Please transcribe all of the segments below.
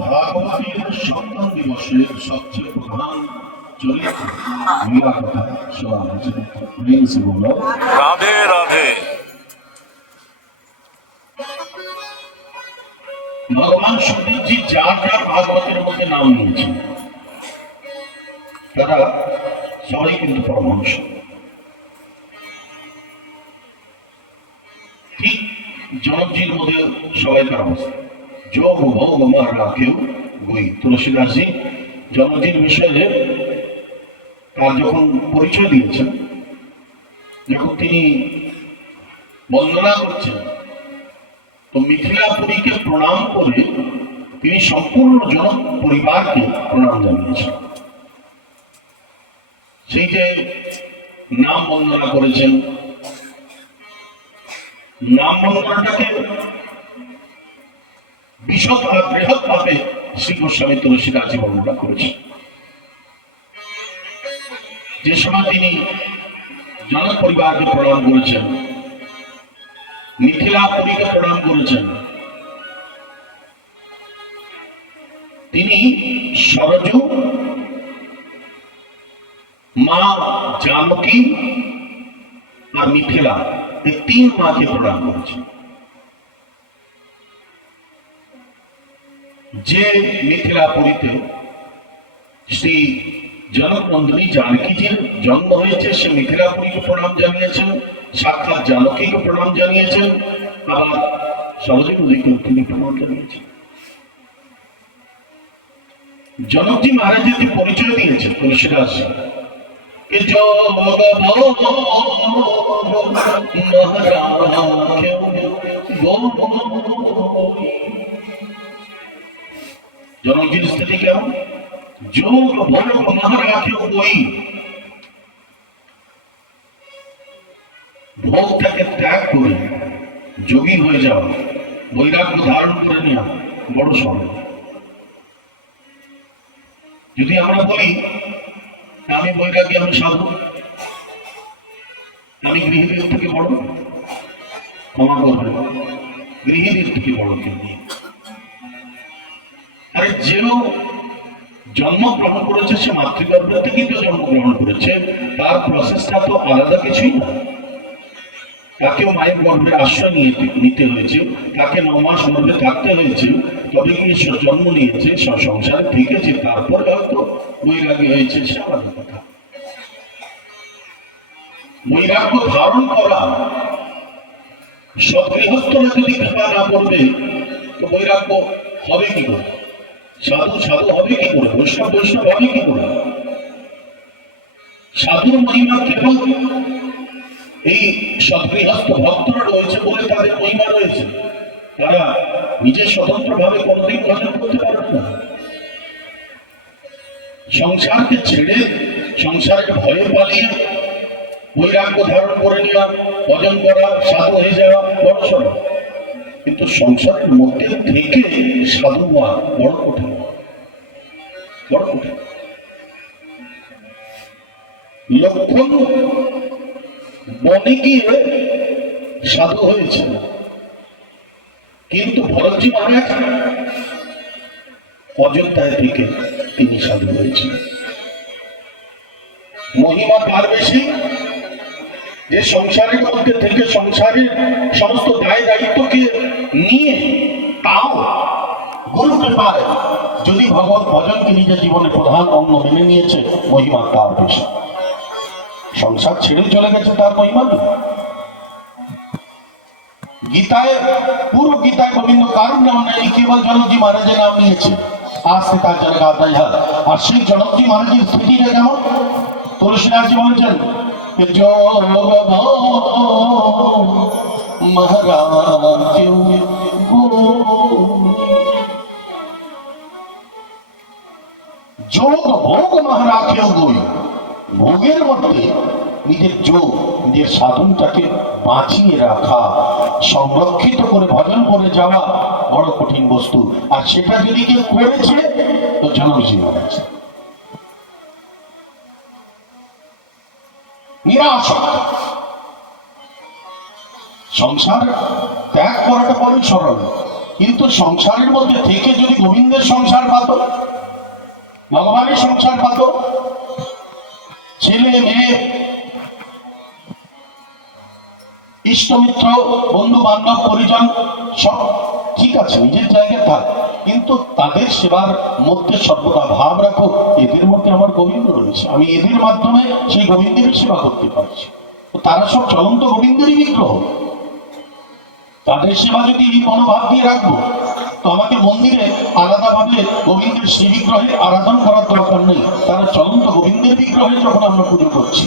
ভাগবতের সপ্তম দিবসের সবচেয়ে প্রধান চরিত্র মীরা কথা সব রাধে রাধে। ভগবান সুখদেবজি যার যার ভাগবতের মধ্যে নাম নিয়েছেন তারা সবাই কিন্তু পরমহংস। ঠিক জনকজির মধ্যে সবাইকার অবস্থা যোগ ভোগ রাখেও বই তুলসীদাসজি জনকজির বিষয়ে তার যখন পরিচয় দিয়েছেন, যখন তিনি বন্দনা করছেন, তো মিথিলাপুরীকে প্রণাম করে তিনি সম্পূর্ণ জনক পরিবারকে প্রণাম জানিয়েছেন। সেই যে নাম বন্দনা করেছেন, নাম বন্দনাটাকে বিশদ বৃহৎ ভাবে শ্রী গোস্বামী তুলসীদাসজি বর্ণনা করেছেন। যে সময় তিনি জনক পরিবারকে প্রণাম করেছেন, মিথিলাপুরীকে প্রণাম করেছেন, তিনি সরযু, মা জানকী আর মিথিলা এই তিন মাকে প্রণাম করেছেন। যে মিথিলাপুরীতে শ্রী জনকনন্দিনী জানকীজির জন্ম হয়েছে, সে মিথিলাপুরীকে প্রণাম জানিয়েছেন, সাক্ষাৎ জানকীকে প্রণাম জানিয়েছেন, আবার সরজুকে তিনি প্রণাম জানিয়েছেন। জনকজি মহারাজের যে পরিচয় দিয়েছেন তুলসীদাসজি, জনকজির স্থিতি কেমন? যোগ ভোগ মহারাখেও বই, ভোগটাকে ত্যাগ করে যোগী হয়ে যাওয়া, বৈরাগ্য ধারণ করে নেওয়া বড় সহজ। যদি আমরা বলি আমি বৈরাগ্যে, আমি সাধু, আমি গৃহীদের থেকে বড়, ক্ষমা করবে, গৃহীদের থেকে বড় কেউ নেই। আরে যেও জন্মগ্রহণ করেছে সে মাতৃগর্ভের থেকেই তো জন্মগ্রহণ করেছে, তার প্রসেসটা তো আলাদা কিছুই না। তাকেও মায়ের গর্ভে আশ্রয় নিতে হয়েছে, তাকে 9 মাস গর্ভে থাকতে হয়েছে, তবে কি জন্ম নিয়েছে, সংসারে থেকেছে, তারপর হয়তো বৈরাগ্য হয়েছে, সে আলাদা কথা। বৈরাগ্য ধারণ করা সব গৃহস্থরা যদি কৃপা না করবে তো বৈরাগ্য হবে কি করে? সাধু সাধু হবে কি করে? বৈষ্ণব বৈষ্ণব হবে কি করে? সাধুর মহিমা কেবল এই সদগৃহস্থ ভক্তরা রয়েছে বলে তাদের মহিমা রয়েছে, তারা নিজের স্বতন্ত্র ভাবে কোনদিন ভজন করতে পারবে না। সংসারকে ছেড়ে, সংসারের ভয়ে পালিয়ে বৈরাগ্য ধারণ করে নেওয়া, ভজন করা, সাধু হয়ে যাওয়া বড় সড়, কিন্তু সংসারের মধ্যে থেকে সাধু হওয়া বড় কঠিন, বড় কঠিন। লক্ষণ বনে গিয়ে সাধু হয়েছে, কিন্তু ভরতজি মহারাজ অযোধ্যায় থেকে তিনি সাধু হয়েছেন। মহিমা তার বেশি যে সংসারের মধ্যে থেকে সংসারের সমস্ত দায় দায়িত্বকে নিয়ে, তাও গুরু কৃপায় যদি ভগবত ভজনকে নিজের জীবনের প্রধান অঙ্গ মেনে নিয়েছে, মহিমা তার বেশি। সংসার ছেড়ে চলে গেছে, তার মহিমা নেই। গীতায়, পুরো গীতায় গোবিন্দ কারণ নাম নেই, কেবল জনকজি মহারাজের নাম নিয়েছে, আজকে তার জনক আদায়। আর সেই জনকজি মহারাজের স্থিতিটা কেমন? তুলসীদাসজি বলেছেন, যোগ ভোগ মহারাজেও গই, ভোগের মধ্যে নিজের যোগ, নিজের সাধনটাকে বাঁচিয়ে রাখা, সংরক্ষিত করে ভজন করে যাওয়া বড় কঠিন বস্তু। আর সেটা যদি কেউ করেছে তো জনকজি মহারাজ। সংসার ত্যাগ করাটা বড় সরল, কিন্তু সংসারের মধ্যে থেকে যদি গোবিন্দের সংসার পাত, ভগবানের সংসার পাত, ছেলে মেয়ে, ইষ্টমিত্র, বন্ধু বান্ধব, পরিজন সব ঠিক আছে, নিজের জায়গায় থাক, কিন্তু তাদের সেবার মধ্যে সর্বদা ভাব রাখো, এদের মধ্যে আমার গোবিন্দ রয়েছে, আমি এদের মাধ্যমে সেই গোবিন্দের সেবা করতে পারছি। তারা সব চলন্ত গোবিন্দেরই বিগ্রহ, তাদের সেবা যদি এই মনোভাব দিয়ে রাখবো, তো আমাকে মন্দিরে আলাদাভাবে গোবিন্দের সেই বিগ্রহে আরাধনা করার দরকার নেই, তারা চলন্ত গোবিন্দের বিগ্রহে যখন আমরা পুজো করছি,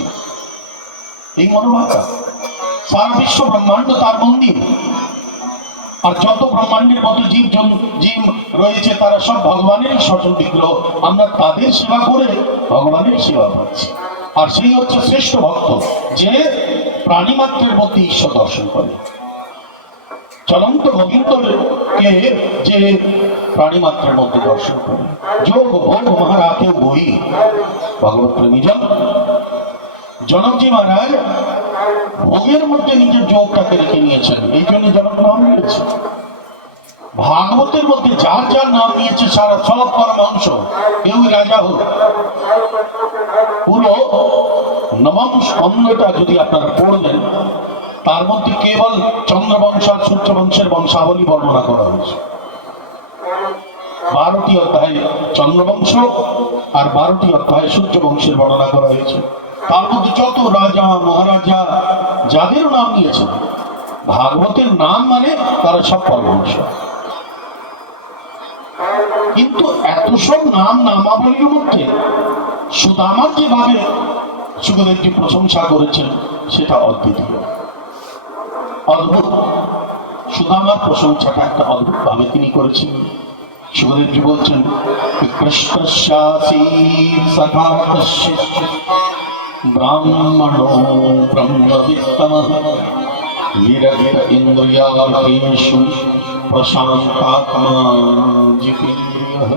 এই মনোভাবটা। সারা বিশ্ব ব্রহ্মাণ্ড তার মন্দির, আর যত ব্রহ্মাণ্ডের মতো জীব রয়েছে তারা সব ভগবানের সচল বিগ্রহ, আমরা তাদের সেবা করে ভগবানের সেবা পাচ্ছি। আর সেই হচ্ছে শ্রেষ্ঠ ভক্ত, যে প্রাণী মাত্রের মধ্যে ঈশ্বর দর্শন করে, চলন্ত গোবিন্দকে যে প্রাণী মাত্রের মধ্যে দর্শন করে। যোগ ভোগ মহারাজেও বই, ভগবত প্রেমীজন জনকজি মহারাজ ভোগের মধ্যে নিজের যোগটাকে রেখে নিয়েছেন, এই জন্য জনক নাম নিয়েছে। ভাগবতের মধ্যে যার যার নাম নিয়েছে সারা সব পরমাংশ, কেউ রাজা হোক, পুরো নবম স্কন্ধটা যদি আপনারা পড়বেন, তার মধ্যে কেবল চন্দ্রবংশ আর সূর্যবংশের বংশাবলী বর্ণনা করা হয়েছে। 12টি অধ্যায়ে চন্দ্রবংশ আর 12টি অধ্যায়ে সূর্যবংশের বর্ণনা করা হয়েছে। তার মধ্যে যত রাজা মহারাজা যাদের নাম নিয়েছেন, ভাগবতের নাম মানে তারা সব পরবংশ। কিন্তু এত সব নাম নামাবলীর মধ্যে সুদামার যেভাবে সুখদেবজি প্রশংসা করেছেন, সেটা অদ্বিতীয়, অদ্ভুত। সুদামার প্রশংসাটা একটা অদ্ভুত ভাবে তিনি করেছেন। সুখদেবজি বলছেন, ব্রাহ্মণো ব্রহ্মবিত্তমঃ বিরক্ত ইন্দ্রিয়ার্থেষু প্রশান্তাত্মা জিতেন্দ্রিয়ঃ।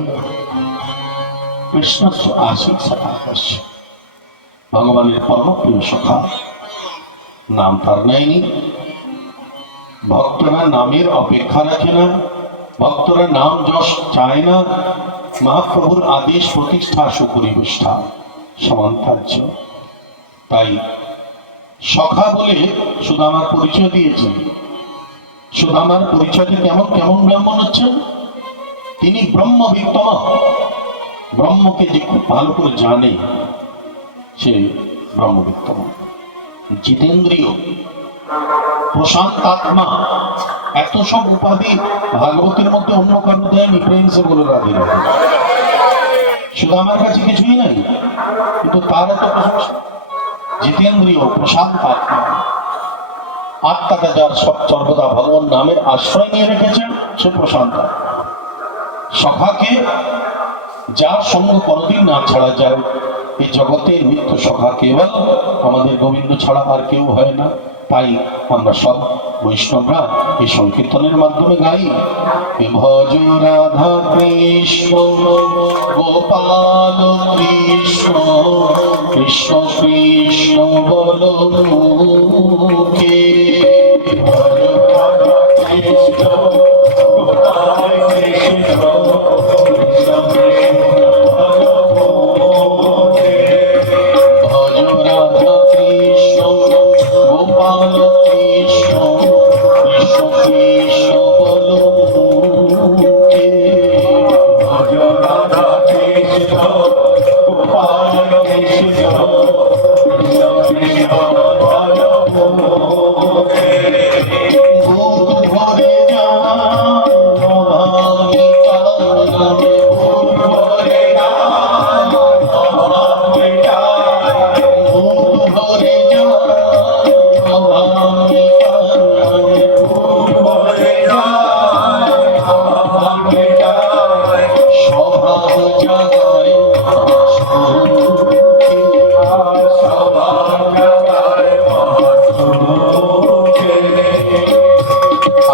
কৃষ্ণস্য আশীৎ সখা কস্য, ভগবানের পরমপ্রিয় সখা, নাম তার নেয়নি। ভক্তরা নামের অপেক্ষা রাখে না, ভক্তরা নাম যশ চায় না, মহাপ্রভুর আদেশ প্রতিষ্ঠা সুপরিবেষ্ঠা সমান্তার্য। তাই সখা বলে সুদামার পরিচয় দিয়েছেন। সুদামার পরিচয়টি কেমন কেমন ব্রাহ্মণ হচ্ছেন? তিনি ব্রহ্মবিত্তম, ব্রহ্মকে যে খুব ভালো করে জানে সে ব্রহ্মবিত্তম। জিতেন্দ্রিয়, প্রশান্ত আত্মা, এত সব উপাধি ভাগবতের মধ্যে অন্য কারো দেয়নি, প্রেমসে বলে রাখেন। শুধু আমার কাছে কিছুই নাই, কিন্তু তার এত প্রশংসা। জিতেন্দ্রীয় প্রশান্ত আত্মা, আত্মাটা যার সব সর্বদা ভগবান নামের আশ্রয় নিয়ে রেখেছেন, সে প্রশান্ত। সখাকে যার সঙ্গ কোনদিন না ছাড়া যায়, এই জগতের নিত্য সখা কেবল আমাদের গোবিন্দ ছাড়া আর কেউ হয় না। তাই আমরা সব বৈষ্ণবরা এই সংকীর্তনের মাধ্যমে গাই, ভজ রাধা কৃষ্ণ গোপাল কৃষ্ণ কৃষ্ণ কৃষ্ণ বল মুখে, ভজ রাধা কৃষ্ণ গোপাল কৃষ্ণ কৃষ্ণ কৃষ্ণ বল মুখে, ভজ রাধা কৃষ্ণ গোপাল কৃষ্ণ কৃষ্ণ কৃষ্ণ বল মুখে, ভজ রাধা কৃষ্ণ গোপাল কৃষ্ণ কৃষ্ণ কৃষ্ণ বল মুখে, ভূত ভরে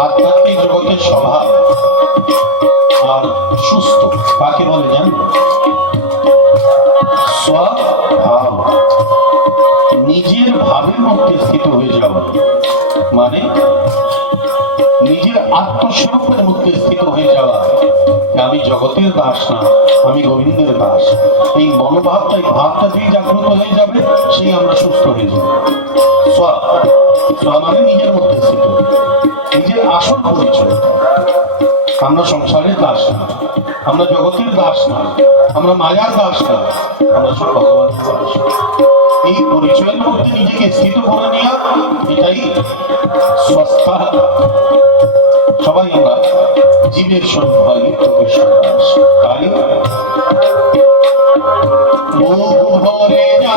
আধ্যাত্মিক জগতের স্বভাব আর সুস্থ কাকে বলে জানেন? স্বভাব, নিজের ভাবের মধ্যে স্থিত হয়ে যাওয়া, মানে নিজের আত্মস্বরূপের মধ্যে স্থিত হয়ে যাওয়া। আমি জগতের দাস না, আমি গোবিন্দের দাস। এই মনোভাবটা, এই ভাবটা যেই জাগ্রত হয়ে যাবে, সেই আমরা সুস্থ হয়ে যাব। স্ব মানে নিজের মধ্যে স্থিত, নিজের আসল পরিচয়। আমরা সংসারের দাস না, আমরা জগতের দাস না, আমরা মায়ার দাস না, আমরা সব ভগবানের দাস। এই পরিচয়ের মধ্যে নিজেকে স্থিত করে নেওয়া, এটাই সস্তা। সবাই আমরা জীবের স্বরূপ হয় কৃষ্ণ দাস। তাই ভরে যা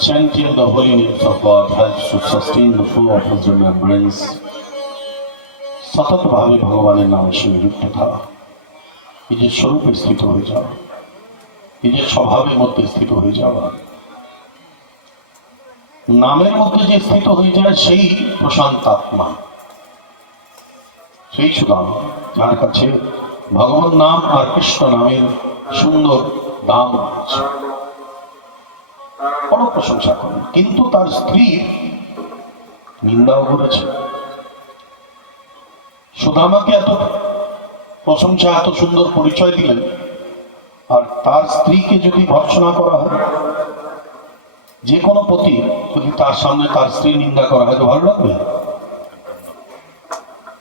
Chanting the holy names of God helps to sustain the flow of His remembrance. सतत भावे भगवान नाम से युक्त था নিজের স্বরূপে স্থিত হয়ে যাওয়া নিজের স্বভাবের মধ্যে স্থিত হয়ে যাওয়া নামের মধ্যে যে স্থিত হয়ে যায় সেই প্রশান্ত আত্মা সেই সুদাম যার কাছে ভগবান নাম আর কৃষ্ণ নামের সুন্দর দাম রয়েছে বড় প্রশংসা করেন কিন্তু তার স্ত্রীর নিন্দাও করেছে সুদামাকে এত প্রশংসা এত সুন্দর পরিচয় দিলেন আর তার স্ত্রীকে যদি ভর্ৎসনা করা হয় যে কোনো পতি যদি তার সামনে তার স্ত্রী নিন্দা করা হয় তো ভালো লাগবে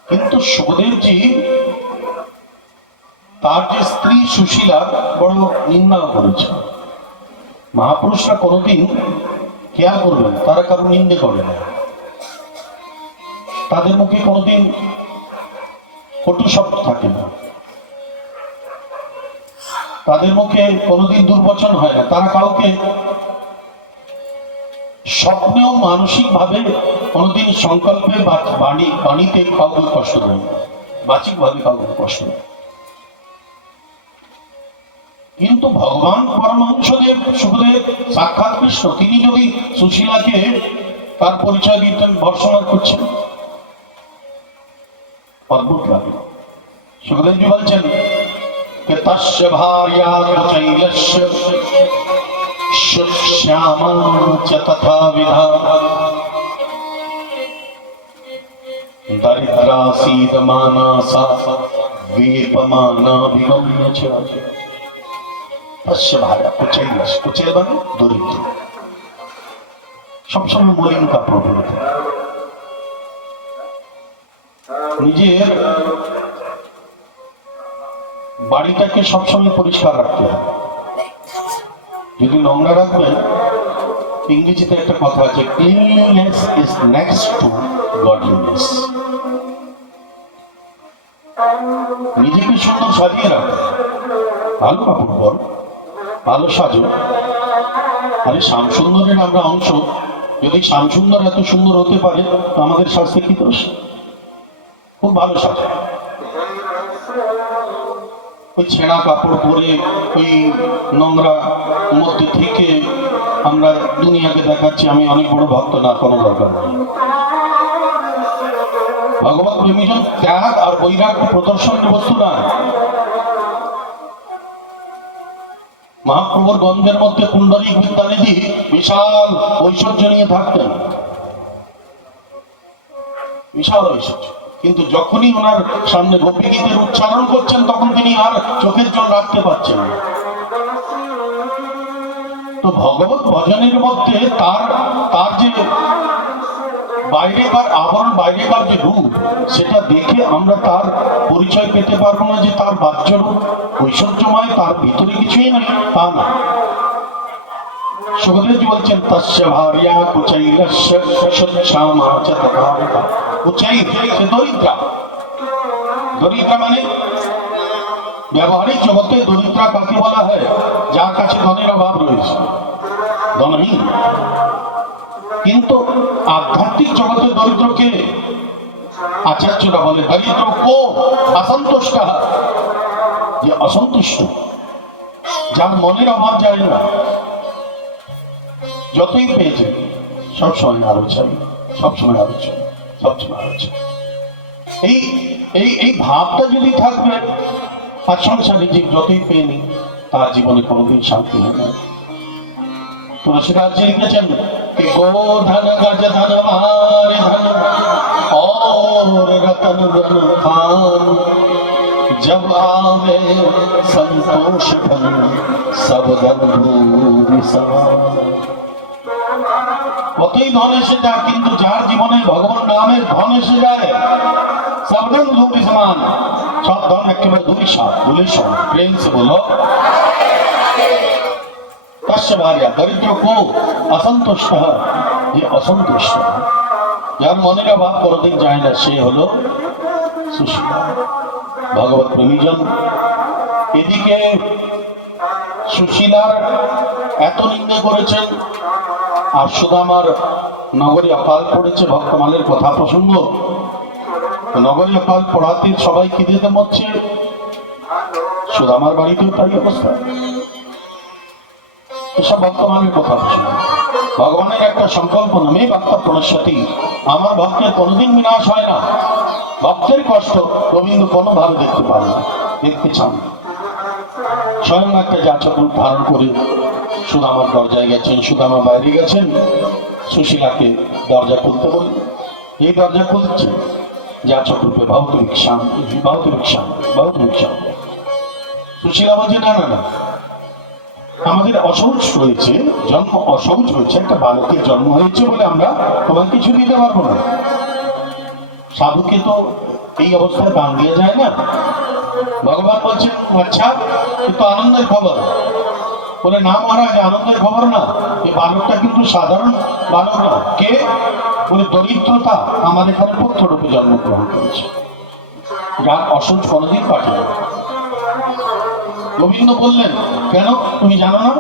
কিন্তু সুখদেবজি তার যে স্ত্রী সুশীলা বড় নিন্দা করেছে মহাপুরুষরা কোনোদিন কেয়ার করবেন তারা কারো নিন্দে করে না তাদের মুখে কোনোদিন কটু শব্দ থাকে না তাদের মুখে কোনোদিন দুর্বচন হয় না তারা কাউকে স্বপ্নেও মানসিক ভাবে কোনোদিন সংকল্পে বা বাণীতে কাউকে কষ্ট দেয় বাচিক ভাবে কাউকে কষ্ট দেয় কিন্তু ভগবান পরমহংসদেব সুখদেব সাক্ষাৎ কৃষ্ণ তিনি যদি সুশীলাকে তার পরিচয় দিতেন ভর্ৎসনা করছেন অদ্ভুত লাগে সুখদেবজি বলছেন তস্য ভার্যা চৈলস্য শ্যামা চ তথাবিধা দরিদ্রাসীদমানা সা বেপমানা বিগম্য চ তস্য ভার্যা কুচৈলস্য কুচেল মানে দরিদ্র সবসময় মলিন কাপড় পরে থাকে নিজের বাড়িটাকে সবসময় পরিষ্কার রাখতে হবে যদি নোংরা রাখবেন ইংরেজিতে একটা কথা আছে cleanliness is next to godliness নিজেকে সুন্দর সাজিয়ে রাখো ভালো কাপড় পর ভালো সাজো আরে শ্যামসুন্দরের আমরা অংশ যদি শ্যামসুন্দর এত সুন্দর হতে পারে তো আমাদের স্বাস্থ্যে কি দোষ খুব ভালো সাজে ওই ছেঁড়া কাপড় পরে ওই নোংরা মধ্যে থেকে আমরা দুনিয়াকে দেখাচ্ছি আমি অনেক বড় ভক্ত না কোনো দরকার নেই ভগবান প্রেমীজন ত্যাগ আর বৈরাগ্য প্রদর্শনের বস্তু না মহাপ্রভুর গন্ধের মধ্যে কুণ্ডলী বিদ্যানিধি বিশাল ঐশ্বর্য নিয়ে থাকতেন বিশাল ঐশ্বর্য কিন্তু যখনই ওনার সামনে গোপী গীতের উচ্চারণ করছেন তখন তিনি আর চোখের জল রাখতে পারছেন না তো ভগবত ভজনের মধ্যে তার যে বাইরেকার আবরণ বাইরেকার যে রূপ সেটা দেখে আমরা তার পরিচয় পেতে পারবো না যে তার বাহ্য রূপ ঐশ্বর্যময় তার ভিতরে কিছুই নেই তা না সুখদেবজি বলছেন তস্য ভার্যা কুচৈলস্য শ্যামা চ তথাবিধা কুচৈল সে দরিদ্রা দরিদ্রা মানে ব্যবহারিক জগতে দরিদ্রা কাকে বলা হয়? যার কাছে ধনের অভাব রয়েছে, ধনহীন। কিন্তু আধ্যাত্মিক জগতে দরিদ্রকে আচার্যরা বলে দরিদ্র কো অসন্তুষ্ট, যে অসন্তুষ্ট, যার মনের অভাব যায় না, যতই পেয়েছে সবসময় আরো চাই, সবসময় আরো চাই, সবসময় আরো চাই। এই এই এই ভাবটা যদি থাকবে, আর সংসারে জীব যতই পেয়ে নি, তার জীবনে কোনোদিন শান্তি হয় না। তুলসীদাস জি লিখেছেন कि गोधन गज धन मार धन और रतन धन खान, जब आवे संतोष धन सब धन भूमि समान। কতই ধন এসে যায়, কিন্তু যার জীবনে ভগবান নামের ধন এসে যায়, সব ধন ভূমি সমান, সব ধন একেবারে ধুলির সমান। প্রেম সে বলো দরিদ্র কো অসন্তুষ্ট, যে অসন্তুষ্ট, যার মনের অভাব কোনোদিন যায় না, সে হলো সুশীলা, ভগবত প্রেমীজন। এদিকে সুশীলার এত নিন্দে করেছেন, আর সুদামার নগরী অকাল পড়েছে, ভক্তমালের কথা প্রসঙ্গ, নগরী অকাল পড়াতে সবাই খিদেতে মরছে, সুদামার বাড়িতেও তাই অবস্থা। এসব ভক্তমানের কথা প্রসঙ্গ, ভগবানের একটা সংকল্প নামে ভক্ত প্রণশ্যতি, আমার ভক্তের কোনোদিন বিনাশ হয় না। ভক্তের কষ্ট গোবিন্দ কোনোভাবে দেখতে পারে না, দেখতে চান না। স্বয়ং একটা যাচক রূপ ধারণ করে সুদামার দরজায় গেছেন, সুদামা বাইরে গেছেন, সুশীলাকে দরজা খুলতে বললেন। এই দরজা খুলছে যাচক রূপে বহুত ভিক্ষাম, বহুত ভিক্ষাম, বহুত ভিক্ষাম। সুশীলা বলছে না না না, আমাদের অসহজ রয়েছে, জন্ম অসহজ হয়েছে, একটা বালকের জন্ম হয়েছে বলে আমরা তোমাকে কিছু দিতে পারবো না। সাধুকে তো এই অবস্থায় দান দিয়ে যায় না। ভগবান বলছেন আচ্ছা, কিন্তু আনন্দের খবর। বলে না মহারাজ, আনন্দের খবর না, এই বালকটা কিন্তু সাধারণ বালক না। কে? বলে দরিদ্রতা আমার এখানে পুত্ররূপে জন্মগ্রহণ করেছে, যার অসহজ কোনোদিন কাটে না। গোবিন্দ বললেন কেন তুমি জানো না?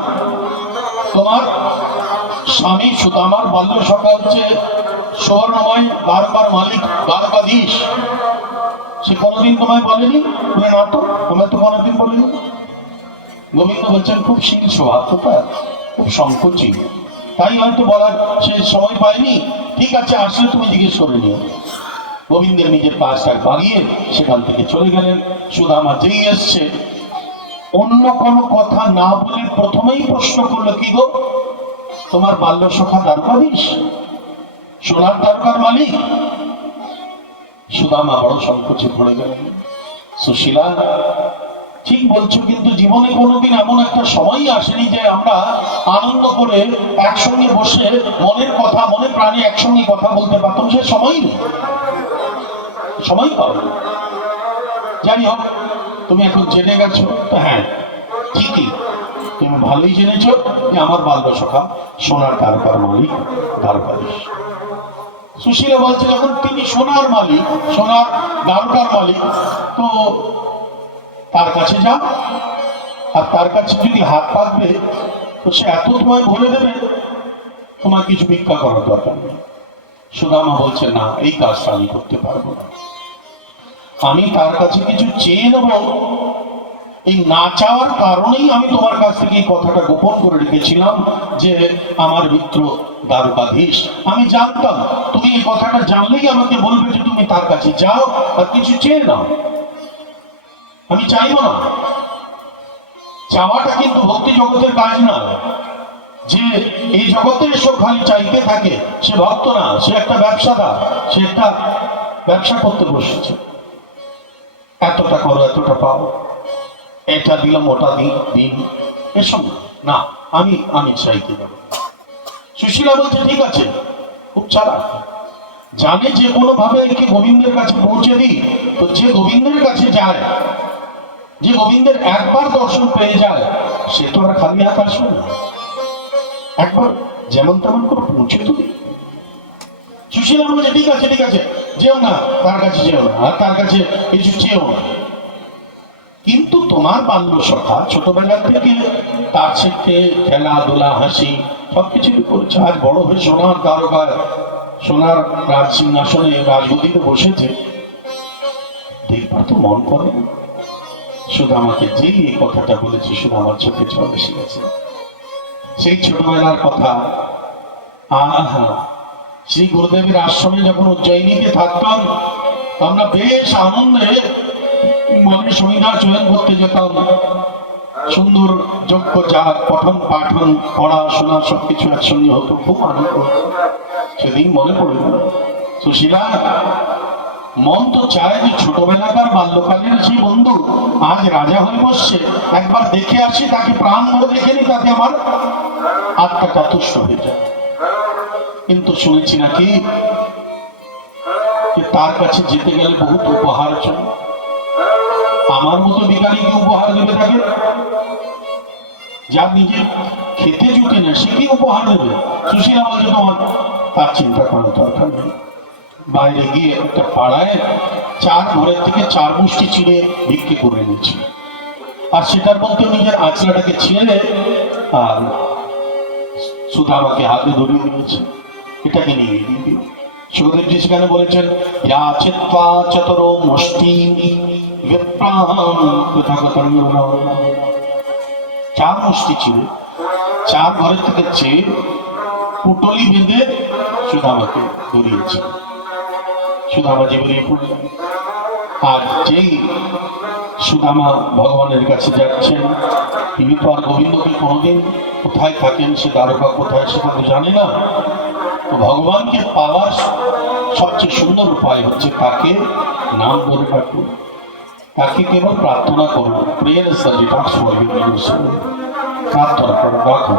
তোমার স্বামী সুদামার বাল্য সখা হচ্ছে সুবর্ণময় দ্বারকার মালিক, দ্বারকাধীশ। সে কোনোদিন তোমায় বলেনি? বলে না তো, তোমায় তো কোনোদিন বলেনি। গোবিন্দ বলছেন খুব শীল স্বভাব তো তার, খুব সংকোচী, তাই হয়তো বলার সে সময় পায়নি। ঠিক আছে, আসলে তুমি জিজ্ঞেস করে নিও। গোবিন্দের নিজের কাজটা বাগিয়ে সেখান থেকে চলে গেলেন। সুদামা যেই এসছে, অন্য কোনো কথা না বলে প্রথমেই প্রশ্ন করলো কি গো, তোমার বাল্য সখা দ্বারকাধীশ, সোনার দ্বারকার মালিক? সুদামা বড় সংকোচে পড়ে গেলেন। সুশীলা ঠিক বলছো, কিন্তু জীবনে কোনোদিন এমন একটা সময় আসেনি যে আমরা আনন্দ করে একসঙ্গে বসে মনের কথা, মনে প্রাণে একসঙ্গে কথা বলতে পারতাম। সে সময় নেই, সময় পাবো। যাই হোক, তুমি এখন জেনে গেছো তো, হ্যাঁ ঠিকই, তুমি ভালোই জেনেছো যে আমার বাল্য সখা সোনার দ্বারকার মালিক, দ্বারকাধীশ। সুশীলা বলছে যখন তিনি সোনার মালিক, সোনার দ্বারকার মালিক, তো তার কাছে যাও, আর তার কাছে যদি হাত পাতবে তো সে এত তোমায় বলে দেবে, তোমার কিছু ভিক্ষা করার দরকার নেই। সুদামা বলছে না, এই কাজটা আমি করতে পারবো না। আমি তার কাছে কিছু চেয়ে নেব, এই না চাওয়ার কারণেই আমি তোমার কাছ থেকে এই কথাটা গোপন করে রেখেছিলাম যে আমার মিত্র দ্বারকাধীশ। আমি জানতাম তুমি এই কথাটা জানলেই আমাকে বলবে যে তুমি তার কাছে যাও আর কিছু চেয়ে নাও। আমি চাইবো না। চাওয়াটা কিন্তু ভক্তি জগতের কাজ না। যে এই জগতে এসব খালি চাইতে থাকে সে ভক্ত না, সে একটা ব্যবসাদার, সে একটা ব্যবসা করতে বসেছে। এতটা করো, এতটা পাও, এটা দিলাম, ওটা দিন, এসব না। আমি চাইতে পারবো। সুশীলা বলছে ঠিক আছে, খুব চালাক, জানে যে কোনো ভাবে একে গোবিন্দের কাছে পৌঁছে দিই, তো যে গোবিন্দের কাছে যায়, যে গোবিন্দের একবার দর্শন পেয়ে যায়, সে তো আর খালি হাত আসবে না। একবার যেমন তেমন করে পৌঁছে তো দিই। সুশীলা বলছে ঠিক আছে, ঠিক আছে, যেও না, তার কাছে যেও না, আর তার কাছে কিছু চেয়েও না। কিন্তু তোমার বাল্য সখা ছোটবেলা থেকে তার সাথে খেলাধুলা হাসি সবকিছু করেছে, আজ বড় হয়ে সোনার তারকায় সোনার রাজ সিংহাসনে রাজগদিতে বসেছে, দেখবার তো মন করে না। শুধু আমাকে যেই এই কথাটা বলেছে, শুধু আমার চোখে জল এসে গেছে। সেই ছোটবেলার কথা। আহা, শ্রী গুরুদেবের আশ্রমে যখন উজ্জয়িনীতে থাকতাম, আমরা বেশ আনন্দে মনে সুবিধা চয়ন করতে যেতাম। সুন্দর যোগ্য যা পঠন পাঠন পড়াশোনা সবকিছু একসঙ্গে হতো, খুব আনন্দ। সেদিন মনে পড়ল, সুশীলা, মন তো চায় যে ছোটবেলাকার বাল্যকালের সেই বন্ধু আজ রাজা হয়ে বসছে, একবার দেখে আসি, তাকে প্রাণ ভরে দেখে নি, তাতে আমার আত্মাটা তুষ্ট হয়ে যায়। কিন্তু শুনেছি নাকি তার কাছে যেতে গেলে বহুত উপহার চাই। আমার মতো ভিখারিকে উপহার দেবে তাকে? যার নিজে খেতে জুটে না সে কি উপহার দেবে? সুশীলা বলছে তোমার তার চিন্তা করার দরকার নেই। বাইরে গিয়ে একটা পাড়ায় চার ঘরের থেকে 4 মুষ্টি চিড়ে বিক্রি করে নিয়েছে, আর সেটার মধ্যে নিজের আঁচড়াটাকে ছিঁড়ে আর সুধামাকে হাতে ধরিয়ে দিয়েছে, এটাকে নিয়ে দিবি। সুখদেবজি সেখানে বলেছেন, চতর মুষ্টি 4 মুষ্টি চিড়ে 4 ঘরের থেকে চেয়ে পুটলি বেঁধে সুধামাকে ধরিয়েছে। সুদামা জীবনে পড়লেন, আর যেই সুদামা ভগবানের কাছে যাচ্ছেন, তিনি তো আর গোবিন্দকে কোনোদিন কোথায় থাকেন, সে দ্বারকা কোথায় সেটা তো জানে না। তো ভগবানকে পাওয়ার সবচেয়ে সুন্দর উপায় হচ্ছে তাকে নাম ধরে রাখুন, তাকে কেবল প্রার্থনা করুন। প্রার্থনা করো, ডাকো।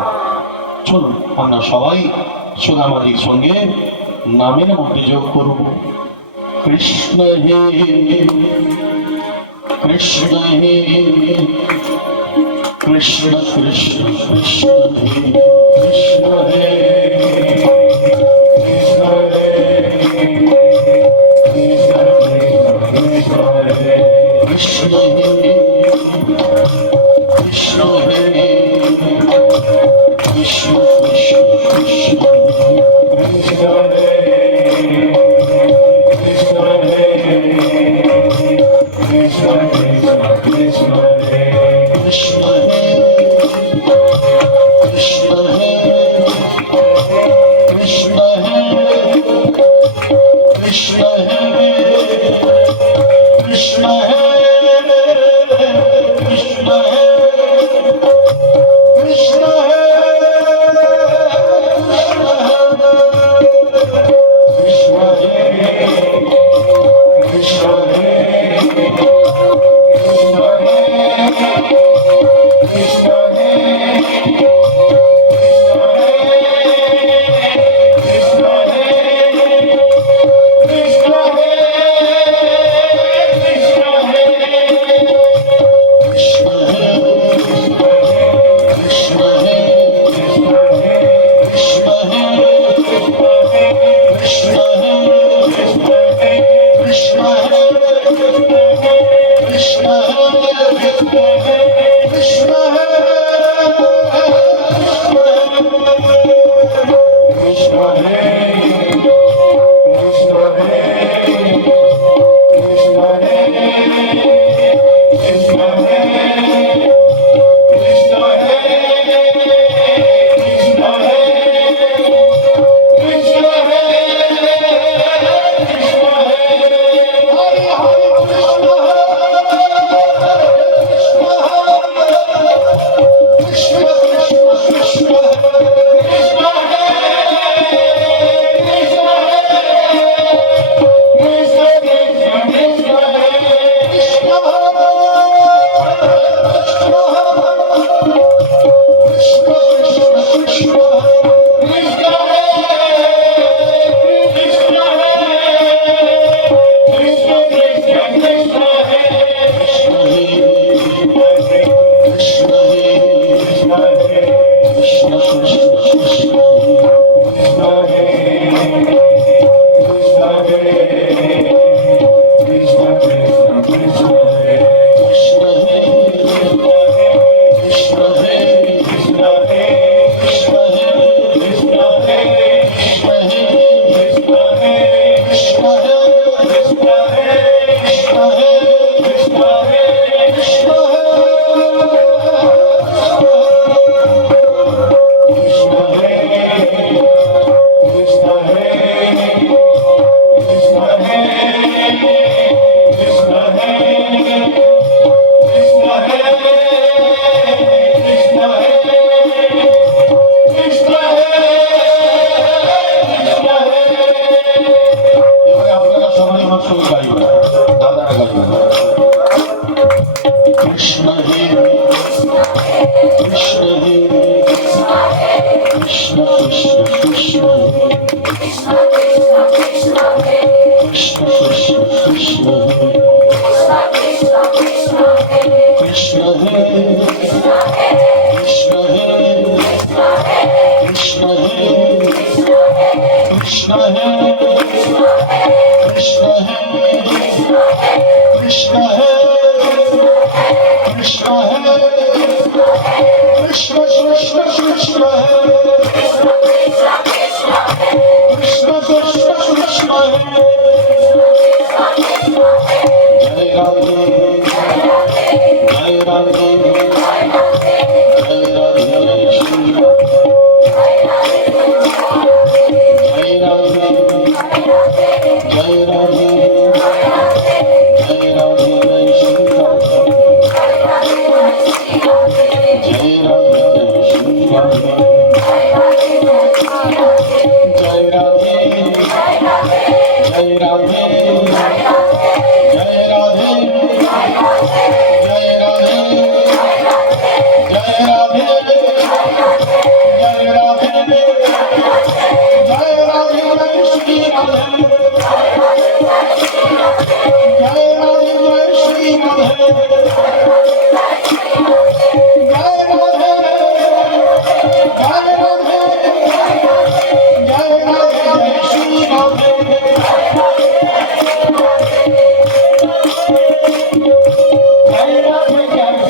চলুন আমরা সবাই সুদামাজির সঙ্গে নামের মধ্যে যোগ করব। কৃষ্ণ হে কৃষ্ণ হে কৃষ্ণ কৃষ্ণ কৃষ্ণ হে কৃষ্ণ হে কৃষ্ণ হে কৃষ্ণ হে কৃষ্ণ কৃষ্ণ কৃষ্ণ Krishna রাধে জয় রাধে জয় রাধে জয় রাধে জয় রাধে জয় রাধে শ্রী রাধে জয় রাধে শ্রী রাধে জয় রাধে জয় রাধে জয় রাধে শ্রী রাধে জয় Radhe Shri Radhe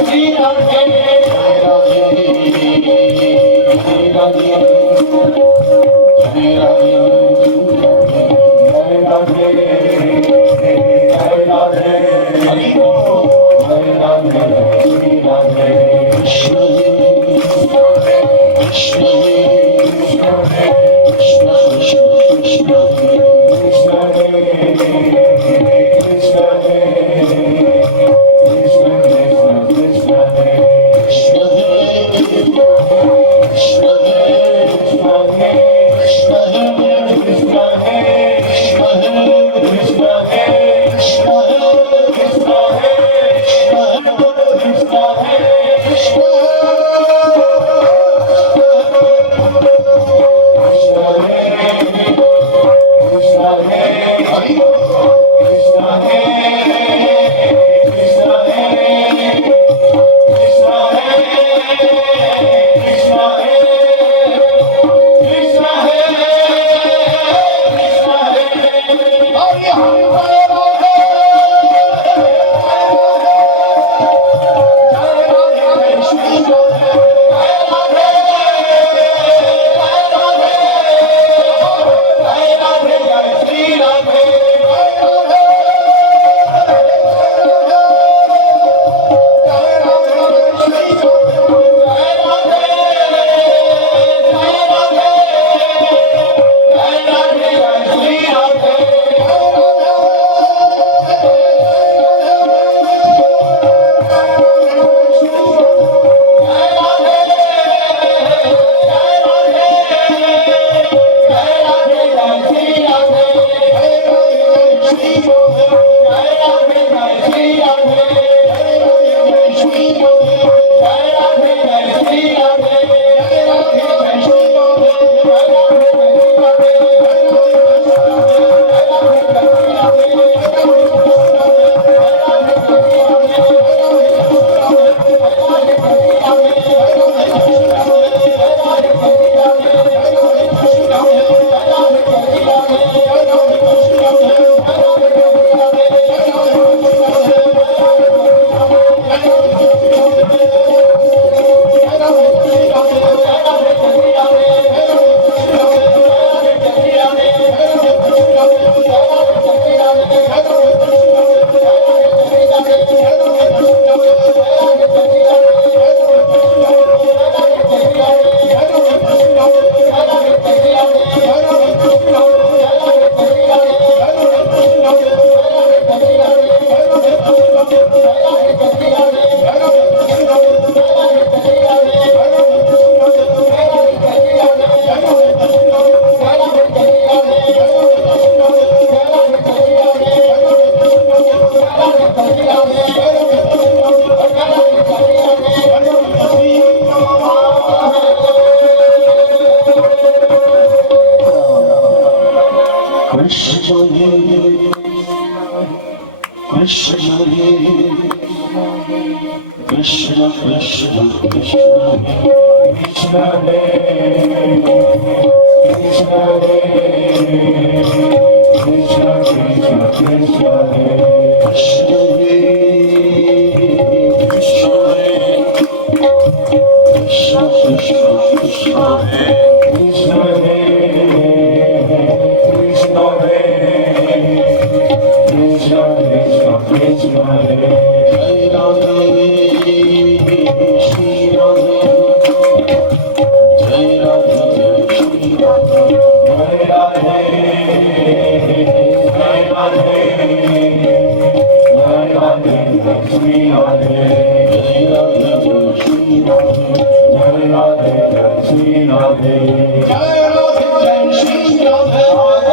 Jai Radhe, Jai Shri Radhe,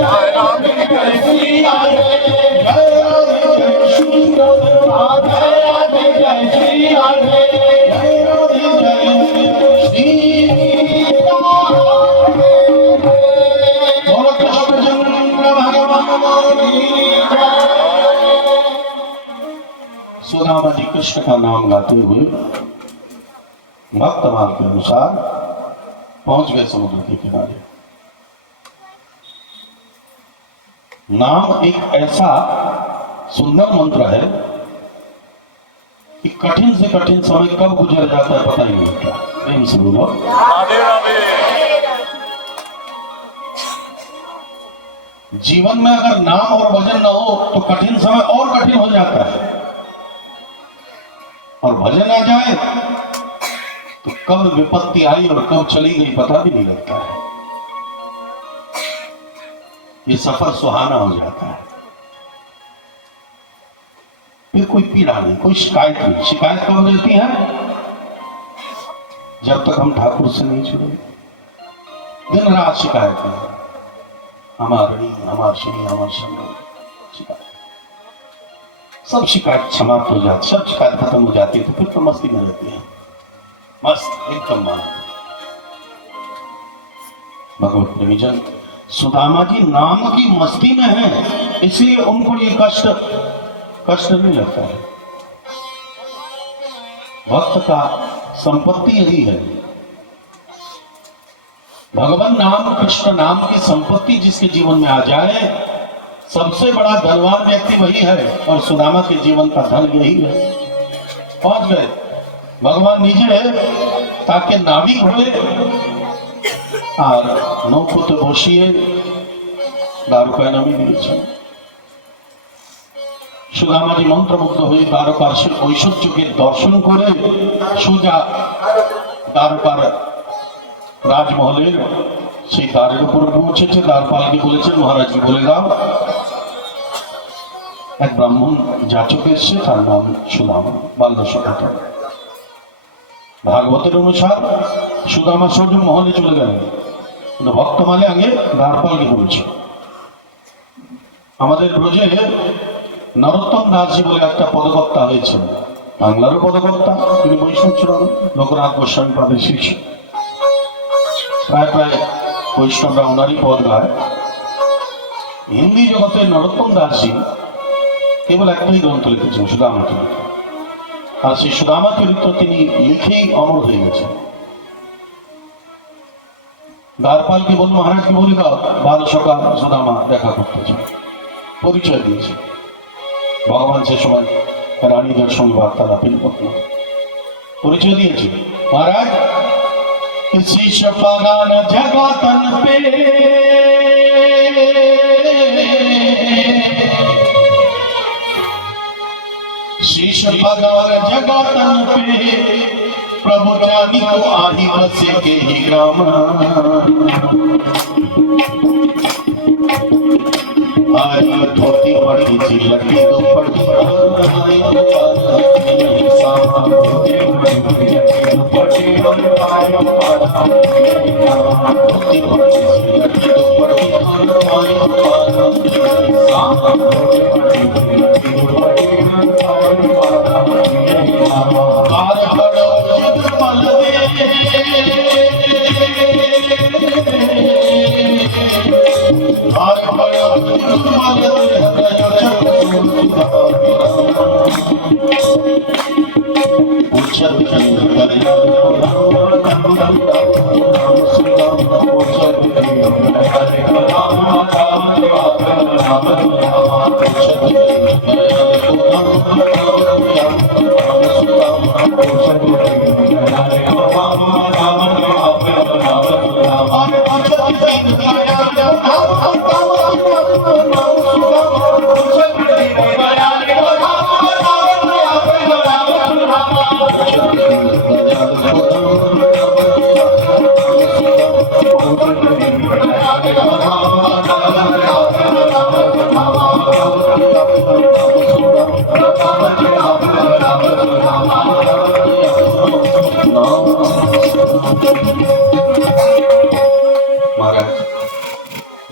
Jai Radhe, Jai Shri Radhe. Sudama ji Krishna का नाम गाते हुए भक्त मार्ग के अनुसार पहुंच गए समुद्र के किनारे। नाम एक ऐसा सुंदर मंत्र है कि कठिन से कठिन समय कब गुजर जाता है पता ही नहीं लगता। प्रेम से बोलो राधे राधे। जीवन में अगर नाम और भजन न हो तो कठिन समय और कठिन हो जाता है, और भजन आ जाए तो कब विपत्ति आई और कब चली गई पता भी नहीं लगता है। ये सफर सुहाना हो जाता है। फिर कोई पीड़ा नहीं, कोई शिकायत नहीं। शिकायत कब रहती है? जब तक हम ठाकुर से नहीं जुड़े। दिन रात शिकायत है, हमारी हमार शनि हमार शनि शिकायत। सब शिकायत समाप्त हो जाती, सब शिकायत खत्म हो जाती है तो फिर तो मस्ती में रहती है, मस्त एकदम मान। भगवत प्रेमीजन सुदामा जी नाम की मस्ती में है, इसलिए उनको ये कष्ट नहीं लगता है। भक्त का संपत्ति यही है, भगवान नाम कृष्ण नाम की संपत्ति जिसके जीवन में आ जाए, सबसे बड़ा धनवान व्यक्ति वही है। और सुदामा के जीवन का धन यही है। पहुंच गए भगवान निजे ताकि नाविक हुए और नौपुत बसिए द्वारका नमी दिए। सुदामा जी मंत्रमुग्ध हुए द्वारकार ঐশ্বর্য के दर्शन করে সোজা দ্বারকার রাজমহলের সেই দ্বারের উপরে পৌঁছেছে। দ্বারপালকে বলেছেন মহারাজকে বলে দাও এক ব্রাহ্মণ যাচক এসছে, তার নাম সুদামা, বাল্য সখা। ভাগবতের অনুসার সুদামা সোজা মহলে চলে গেলেন, ভক্ত মালে আগে দ্বারপালকে বলছে। আমাদের ব্রজে নরোত্তম দাসজি বলে একটা পদকর্তা হয়েছেন, বাংলারও পদকর্তা, তিনি বৈষ্ণব ছিলেন, লোকনাথ গোস্বামী পাদের শিষ্য। প্রায় প্রায় বৈষ্ণবরা ওনারই পদ গায়। হিন্দি জগতে নরোত্তম দাসজি কেবল একটাই গ্রন্থ লিখেছেন, সুদামা চরিত্র। আর সেই সুদামা চরিত্র তিনি লিখেই অমর হয়ে গেছেন। দ্বারপালকে বল মহারাজকে বলে দাও বাল সকাল সুদামা দেখা করতে চান। পরিচয় দিয়েছে। ভগবান সে সময় রানীদের সঙ্গে বার্তালাপের করতেন। পরিচয় দিয়েছে মহারাজ शीश पगान जगा तन पे शीश पगान जगा तन पे प्रभु जानी को आही बसे के ही ग्राम आज धोती पड़ी थी लगी तो पड़ी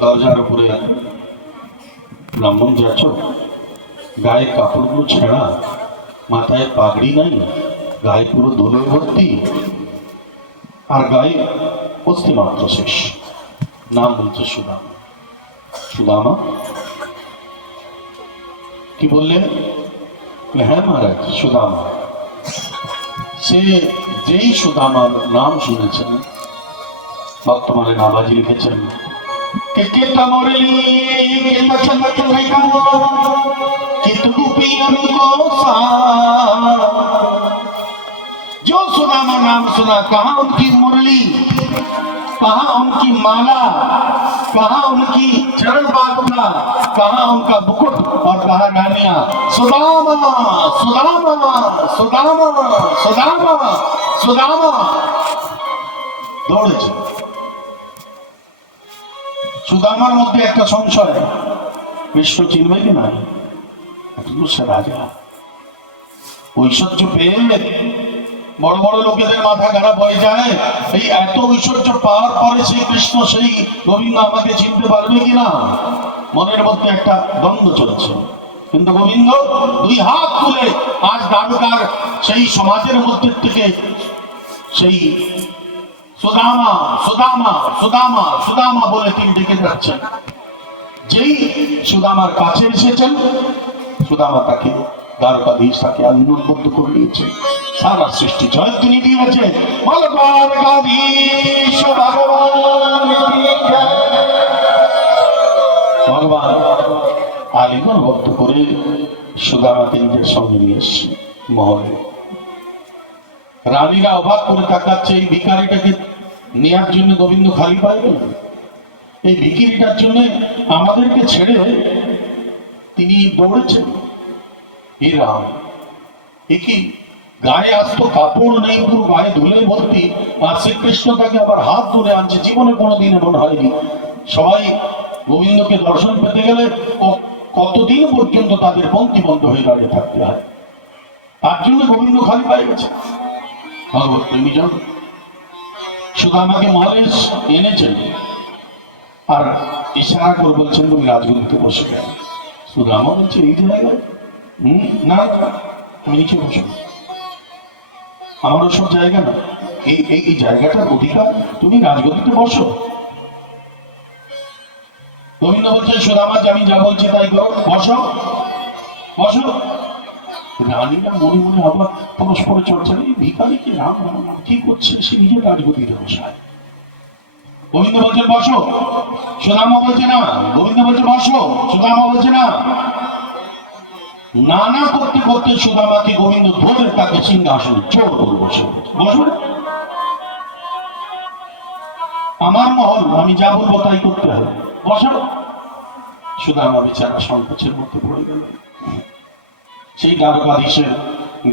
দরজার উপরে ব্রাহ্মণ যাচ্ছ, গায়ে কাপড়গুলো ছেঁড়া, মাথায় পাগড়ি নাই, গায়ে পুরো ধুলো ভর্তি, আর গায়ে অস্থি মাত্র শেষ। নাম বলছে সুদামা। সুদামা কি বললেন? হ্যাঁ মহারাজ, সুদামা। সে যেই সুদামার নাম শুনেছেন, বর্তমানে নামাজি লিখেছেন, কেকেটা মরলি কেটা চলত রেখা कि तू पियर को सा। जो सुदामा नाम सुना, कहा उनकी मुरली, कहा उनकी माला, कहा उनकी चरण पादुका, कहा उनका मुकुट और कहा रानिया सुदामा सुदामा सुदामा सुदामा सुदामा दौड़ेছে। সুদামার মধ্যে একটা সংশয়, কৃষ্ণ চিনবে কি না? সে রাজা, ঐশ্বর্য পেয়ে বড় বড় লোকেদের মাথা খারাপ হয়ে যায়। এই এত ঐশ্বর্য পাওয়ার পরে সেই কৃষ্ণ, সেই গোবিন্দ আমাকে চিনতে পারবে কিনা, মনের মধ্যে একটা দ্বন্দ্ব চলছে। কিন্তু গোবিন্দ দুই হাত তুলে আজ দ্বারকার সেই সমাজের মধ্যে থেকে সেই সুদামা সুদামা সুদামা সুদামা বলে তিনি ডেকে যাচ্ছেন। যেই সুদামার কাছে এসেছেন, সুদামা তাকে দ্বারকাধীশ তাকে আলিঙ্গনবদ্ধ করে নিয়েছে। সারা সৃষ্টি জয় তিনি দিয়েছে। বলো দ্বারকাধীশ ভগবান ভগবান আলিঙ্গনবদ্ধ করে সুদামাকে নিজের সঙ্গে নিয়ে এসছে মহলে। রানীরা অবাক করে তাকাচ্ছে, এই ভিখারিটাকে নেওয়ার জন্য গোবিন্দ খালি পায় গেল। এই ভিখিরিটার জন্য আমাদেরকে ছেড়ে তিনি দৌড়েছেন। এই রাম, এ কি গায়ে আসতো কাপড় নেই, পুরো গায়ে ধুলে ভর্তি, আর শ্রীকৃষ্ণ তাকে আবার হাত ধরে আনছে। জীবনে কোনোদিন এমন হয়নি। সবাই গোবিন্দকে দর্শন পেতে গেলে কতদিন পর্যন্ত তাদের পঙ্ক্তিবদ্ধ হয়ে দাঁড়িয়ে থাকতে হয়। তার জন্য গোবিন্দ খালি পায়ে গেছে। ভগবত প্রেমীজন সুদামাকে মহলে এনেছেন আর ইশারা করে বলছেন, তুমি রাজগদ্দিতে বসে গেল। সুদামা বলছে, এই জায়গায় না, তুমি নিচে বসো, আমার ওসব জায়গা না, এই জায়গাটার অধিকার, তুমি রাজগদ্দিতে বসো। গোবিন্দ বলছেন, সুদামা আমি যা বলছি তাই করো, বসো বসো। রানীরা মনে মনে আবার পরস্পর চর্চা, এই ভিখারি কি রাম রাম কি করছে, সে নিজের রাজগদ্দিতে বসায়। গোবিন্দ বলছে বসো, সুদামা বলছে না। গোবিন্দ বলছে বসো, সুদামা বলছে না। নানা করতে করতে সুদামাকে গোবিন্দ ধরে তাকে সিংহাসনে জোর করে বসে বসবে। আমার মহল, আমি যা বলবো তাই করতে হবে, বসো। সুদামা বেচারা সংকোচের মধ্যে পড়ে গেল। সেই দ্বারকাধীশের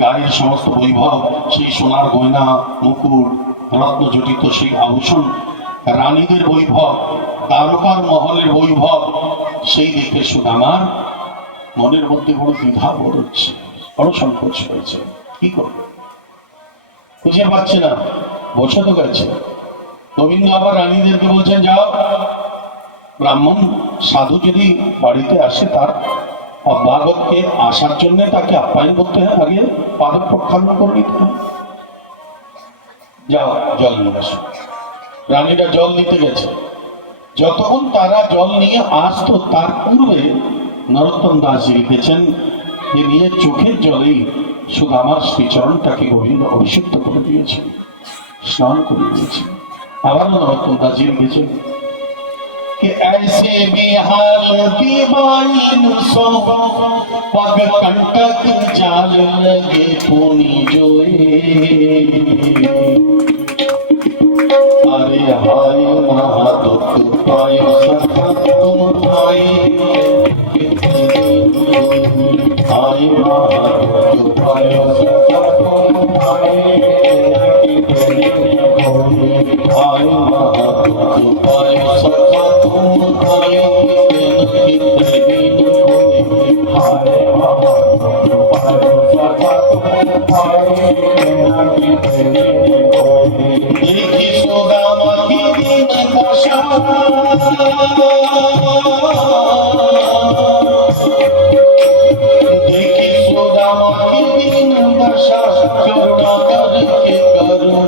গায়ের সমস্ত বৈভব, সেই সোনার গয়না মুকুট রত্ন জটিত সেই আভূষণ, রানীদের বৈভব, দ্বারকার মহলের বৈভব, সেই দেখে সুদামার মনের মধ্যে বড় দ্বিধা বোধ হচ্ছে, বড় সংকোচ হয়েছে। কি করবে বুঝে পাচ্ছে না, বসে তো গেছে। গোবিন্দ আবার রানীদেরকে বলছেন, যাও, ব্রাহ্মণ সাধু যদি বাড়িতে আসে তার অভ্যাগতকে আসার জন্য তাকে আপ্যায়ন করতে হয়, আগে পাদক প্রক্ষালন করে নিতে হয়। যাও জল নিয়ে আসো। রানীরা জল নিতে গেছে। যতক্ষণ তারা জল নিয়ে আসতো তার পূর্বে নরোত্তম দাসজি লিখেছেন যে নিজের চোখের জলেই সুদামার শ্রীচরণটাকে গোবিন্দ অভিষিক্ত করে দিয়েছেন, স্নান করে দিয়েছেন। আবারও নরোত্তম দাসজি লিখেছেন कि ऐसे बेहाल की बाइन सो पग कंटक जाल लगे पुनी जोए। अरे हाय महादुख पायो सखा तुम भाई, हाय महादुख पायो सखा तुम भाई, हाय महादुख पायो सखा तुम भाई, हाय महादुख पायो सखा तुम भाई। देखी सुदामा की दीन दशा, देखी सुदामा की दीन दशा, करुणा करके करुणा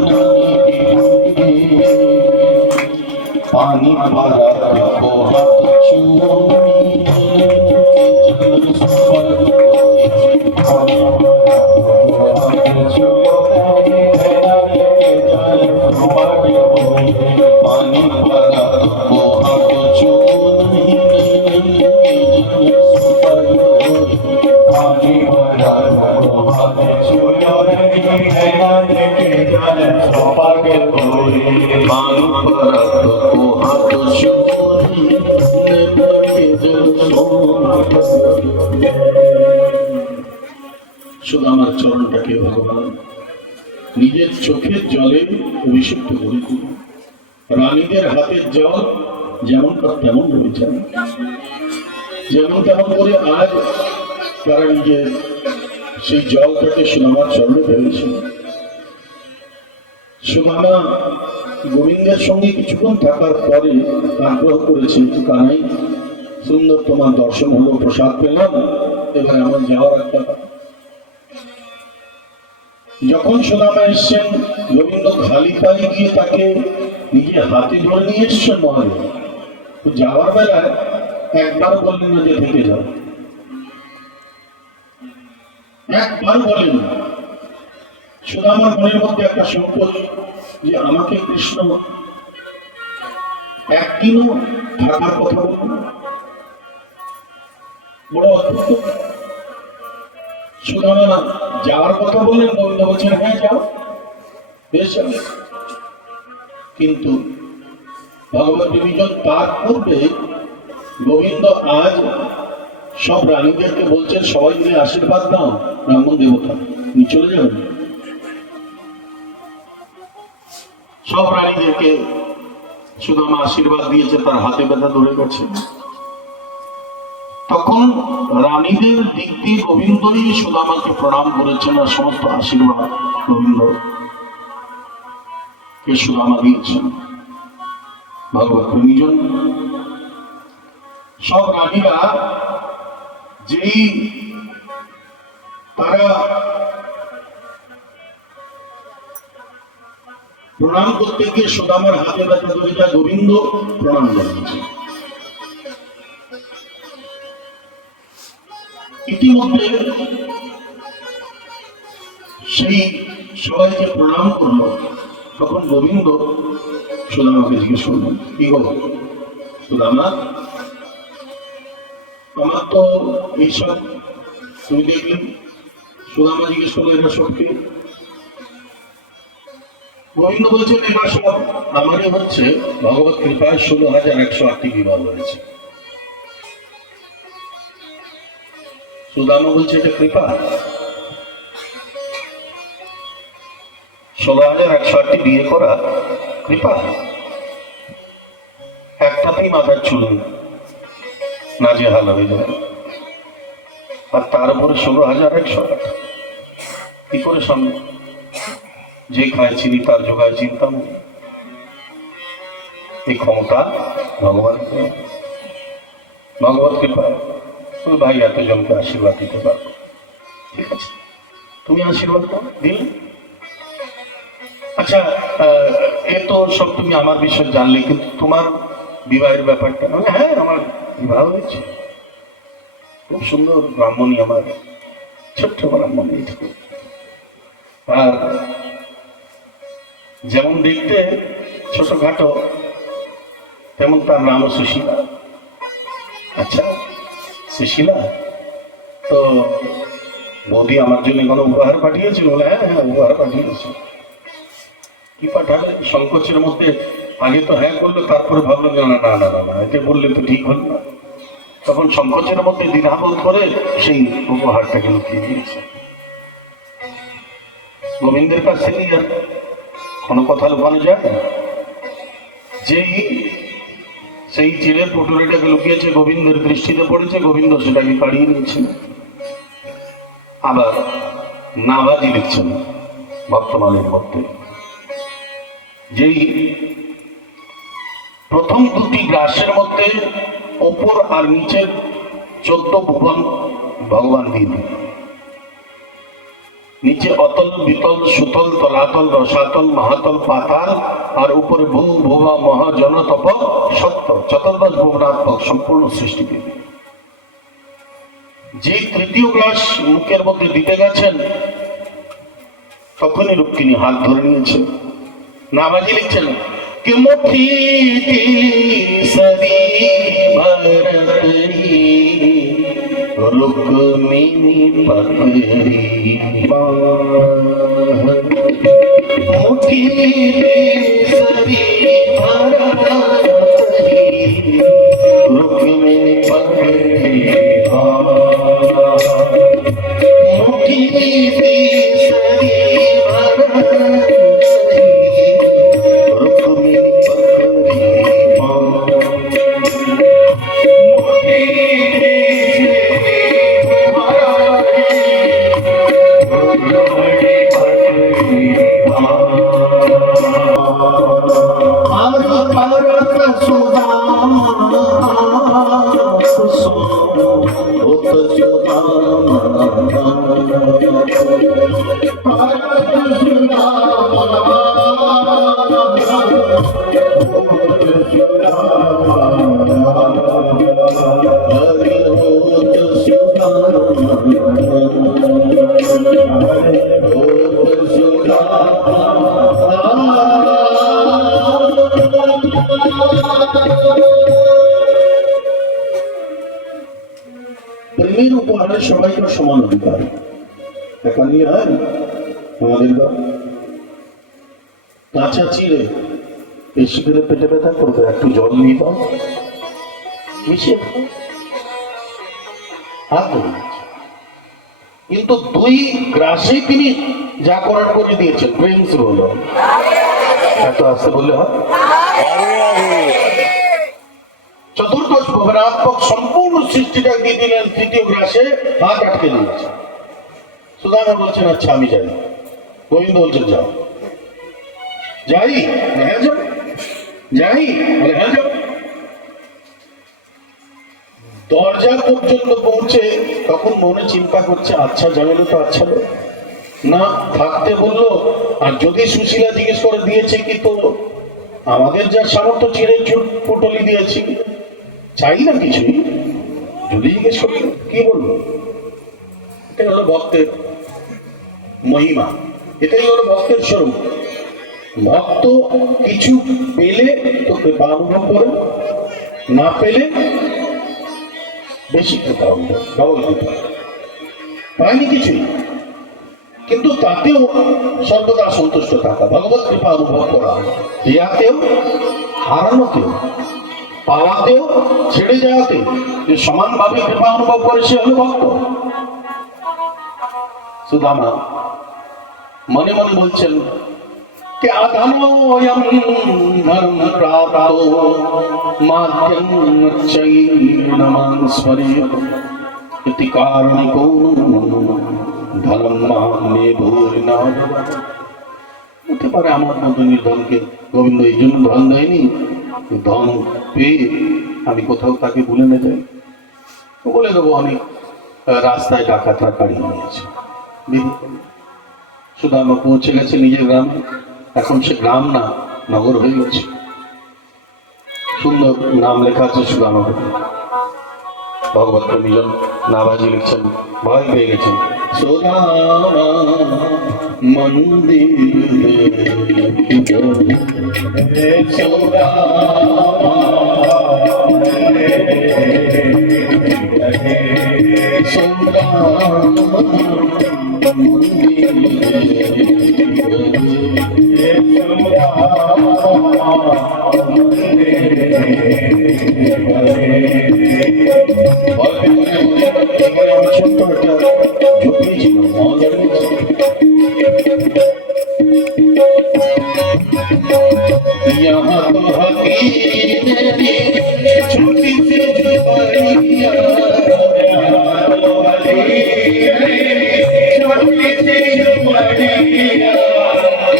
निधि, पानी भरा को हाथ छुओ, जल पर শুধু আমার চরণটাকে ভগবান নিজের চোখের জলে অভিষিক্ত করে দিল। রানীদের হাতের জল যেমন তেমন রয়েছে, যেমন তেমন করে আজ তারা নিজের সেই জলটাকে সুদামার চরণে ফেলেছিল। সুদামা গোবিন্দের সঙ্গে কিছুক্ষণ থাকার পরে আগ্রহ করেছে, কানাই সুন্দর তোমার দর্শন হলো, প্রসাদ পেলাম, এবার আমার যাওয়ার একটা। যখন সুদামা এসছেন, গোবিন্দ খালি পায়ে গিয়ে তাকে নিজে হাতে ধরে নিয়ে এসছেন মহাদেব। যাওয়ার বেলায় একবার বললেন না যে থেকে যাও, একবার বলেন। সুদামার মনের মধ্যে একটা সংকোচ যে আমাকে কৃষ্ণ একদিনও থাকার কথা বলল, বড় অদ্ভুত। সুদামা যাওয়ার কথা বললেন, গোবিন্দ বলছেন হ্যাঁ যাও, বেশ যাও। কিন্তু ভগবত বিভীষণ তার পূর্বে গোবিন্দ আজ সব রানীদেরকে বলছেন সবাই মিলে আশীর্বাদ দাও, ব্রাহ্মণ দেবতা তুমি চলে যাবেন। সব রানীদেরকে সুদামা আশীর্বাদ দিয়েছে, তার হাতে ব্যথা ধরে গেছে। তখন রানীদের দিক দিয়ে গোবিন্দই সুদামাকে প্রণাম করেছেন, আর সমস্ত আশীর্বাদ গোবিন্দ কে সুদামা দিয়েছেন। ভগবত প্রেমীজন সব রানীরা যেই তারা প্রণাম করতে গিয়ে সুদামার হাতে ব্যথা ধরে যা গোবিন্দ প্রণাম জানিয়েছে। ইতিমধ্যে সেই সবাইকে প্রণাম করলো, তখন গোবিন্দ সুদামাকে জিজ্ঞেস করলেন, কি গো সুদামা, আমার তো এইসব তুমি দেখলেন। সুদামা জিজ্ঞেস করলো এরা সবকে। গোবিন্দ বলছেন এরা সব আমারই হচ্ছে, ভগবত কৃপায় 16,108টি বিবাহ হয়েছে। সুদামা বলছে এটা কৃপা। 16,108টি বিয়ে করা কৃপা। একটাতেই মাথার চুল নাজেহাল হয়ে যায়, আর তার উপরে 16,108। কি করে সম্ভব? যে খায় চিনি তার জোগায় চিন্তা নেই। এই ক্ষমতা ভগবান ভগবত কৃপায় তুমি ভাই এতজনকে আশীর্বাদ দিতে পারবো, ঠিক আছে তুমি আশীর্বাদ দাও, দিন। আচ্ছা এ তো সব তুমি আমার বিষয় জানলে, কিন্তু তোমার বিবাহের ব্যাপারটা? হ্যাঁ আমার বিবাহ হয়েছে, খুব সুন্দর ব্রাহ্মণী, আমার ছোট্ট ব্রাহ্মণী। আর যেমন দেখতে ছোটখাটো, তেমন তার নামও সুশীলা। আচ্ছা সুশীলা, তো বৌদি আমার জন্য কোনো উপহার পাঠিয়েছিল? হ্যাঁ হ্যাঁ উপহার পাঠিয়েছে। কি পাঠালে? সংকোচের মধ্যে আগে তো হ্যাঁ করলো, তারপরে ভাবলো যে না না না না এতে বললে তো ঠিক হল না। তখন সংকোচের মধ্যে দ্বিধাবোধ করে সেই উপহারটাকে লুকিয়ে দিয়েছে। গোবিন্দের কাছ থেকে আর কোনো কথা লুকানো যায় না। যেই সেই চিলের পুটুরিটাকে লুকিয়েছে, গোবিন্দের দৃষ্টিতে পড়েছে, গোবিন্দ সেটাকে কাড়িয়ে নিয়েছে। আবার নাভাজি লিখছেন বর্তমানের মধ্যে, যেই প্রথম দুটি গ্রাসের মধ্যে ওপর আর নিচের 14 ভুবন ভগবান দিয়ে দিন। নিচে অতল বিতল সুতল তলাতল রসাতল মহাতল পাতাল, আর উপরে ভূ ভুবা মহা জন তপ সত্য চতুর্দশ ভুবনাত্মক সম্পূর্ণ সৃষ্টি দেবে। যে তৃতীয় গ্লাস মুখের মধ্যে দিতে গেছেন, তখনই রুক্মিণী হাত ধরে নিয়েছে। নামাজি লিখছেন कि मुट्ठी सरी भरतरी रुक्मिणी पकड़ी मुट्ठी सरी रुक्मिणी पकड़ी मुट्ठी तीसरी रुक्मिणी প্রেমের উপহারে সবাইকার সমান অধিকার দেখা নিয়ে হয় আমাদের কাঁচা চিড়ে বেশি করে পেটে ব্যথা করবে একটু জল নিয়ে দাও মিশিয়ে হাত ধরে কিন্তু দুই গ্রাসে তিনি যা করার করে দিয়েছেন প্রেম শুরু হলো এত আসতে বললে হয় চতুর্দশ ভোগনাত্মক সম্পূর্ণ সৃষ্টিটা দিয়ে দিলেন তৃতীয় গ্রাসে হাত আটকে দিয়েছে সুদামা বলছেন আচ্ছা আমি যাই গোবিন্দ বলছেন যাও যাই হ্যাঁ যাও যাই হ্যাঁ যাও দরজা পর্যন্ত পৌঁছে তখন মনে চিন্তা করছে আচ্ছা জানালে তো আচ্ছা না থাকতে বললো আর যদি সুশীলা জিজ্ঞেস করে দিয়েছে কি তো আমাদের যা সামর্থ্য ছিঁড়ে পুটলি দিয়েছি চাই না কিছুই যদি জিজ্ঞেস করি কি বলবো এটাই হলো ভক্তের মহিমা এটাই হলো ভক্তের স্বরূপ ভক্ত কিছু পেলে তো কৃপা অনুভব করে না পেলে বেশি কৃপা অনুভব ডবল কৃপা পায়নি কিছুই কিন্তু তাতেও সর্বদা সন্তুষ্ট থাকা ভগবত কৃপা অনুভব করা দেয়াতেও হারানোতেও পাওয়াতেও ছেড়ে যাওয়াতে যে সমানভাবে কৃপা অনুভব করে সে হলো ভক্ত সুদামা মনে মনে বলছেন ধর্ম প্রাপ্তো মাধ্যম ইতি কারণিকো হতে পারে আমার মতো নির্ধনকে গোবিন্দ এই জন্য ধন দেয়নি ধন পেয়ে আমি কোথাও তাকে ভুলে না যাই বলে দেবো অনেক রাস্তায় ডাকাতরা কাড়িয়ে নিয়েছে শুধু আমরা পৌঁছে গেছে নিজের গ্রামে এখন সে গ্রাম না নগর হয়ে গেছে সুন্দর নাম লেখা আছে শুধু আমাকে ভগবত নিজন নাবাজি লিখছেন ভয় পেয়ে গেছেন সুদামা মন্দির ছোট্ট একটা ঝুঁকি ছিল यहाँ तो हकीकत छोटी सी जुबानिया छोटी सी जुबानिया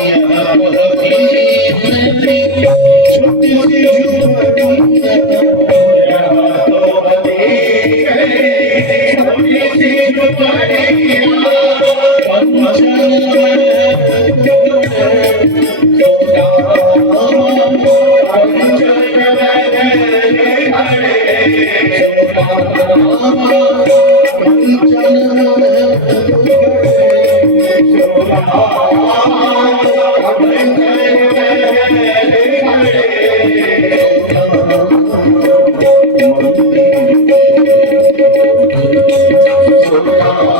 यहाँ तो हकीकत छोटी सी जुबानिया यहाँ तो हकीकत छोटी सी जुबानिया Oh,